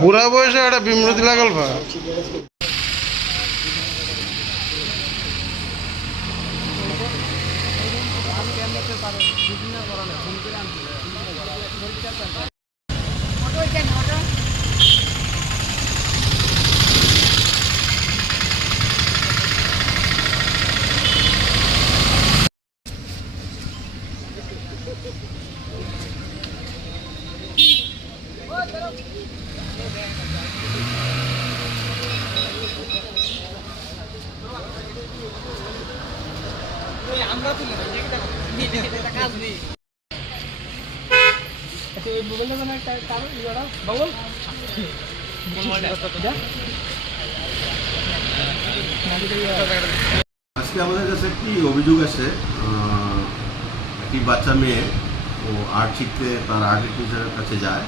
বুড়া বয়সে একটা বিমরতি লাগাল ভা আজকে আমাদের কাছে একটি অভিযোগ আছে, একটি বাচ্চা মেয়ে ও আর্ট শিখতে তার আর্টের টিচারের কাছে যায়।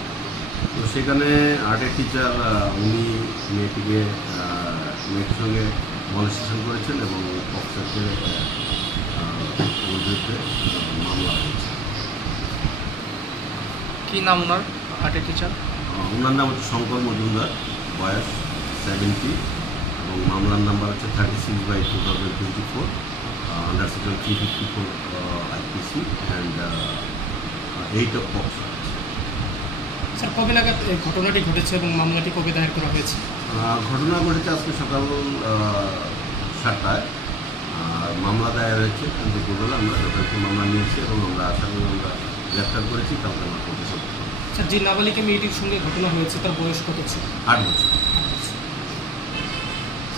তো সেখানে আর্টের টিচার উনি মেয়েটির সঙ্গে মলেস্টেশন করেছেন এবং পক্সোতে বিরুদ্ধে মামলা হয়েছে। কি নাম ওনার আর্টের টিচার? ওনার নাম হচ্ছে শঙ্কর মজুমদার, বয়স 70 এবং মামলার নাম্বার হচ্ছে 36/2024 under section 354 IPC and 8 of POCSO. Sir, কবে নাগাদ এই ঘটনাটি ঘটেছে এবং মামলাটি কবে দায়ের করা হয়েছে? ঘটনা ঘটেছে আজকে সকাল 7টায়, আর মামলা দায়ের হয়েছে দুপুরবেলা। আমরা যথাযথ মামলা নিয়েছি এবং আমরা আসামি আমরা গ্রেপ্তার করেছি। তারপরে আমরা করতে স্যার, যে নাবালিকা মেয়েটির সঙ্গে ঘটনা হয়েছে তার বয়স কত ছিল? 8 বছর।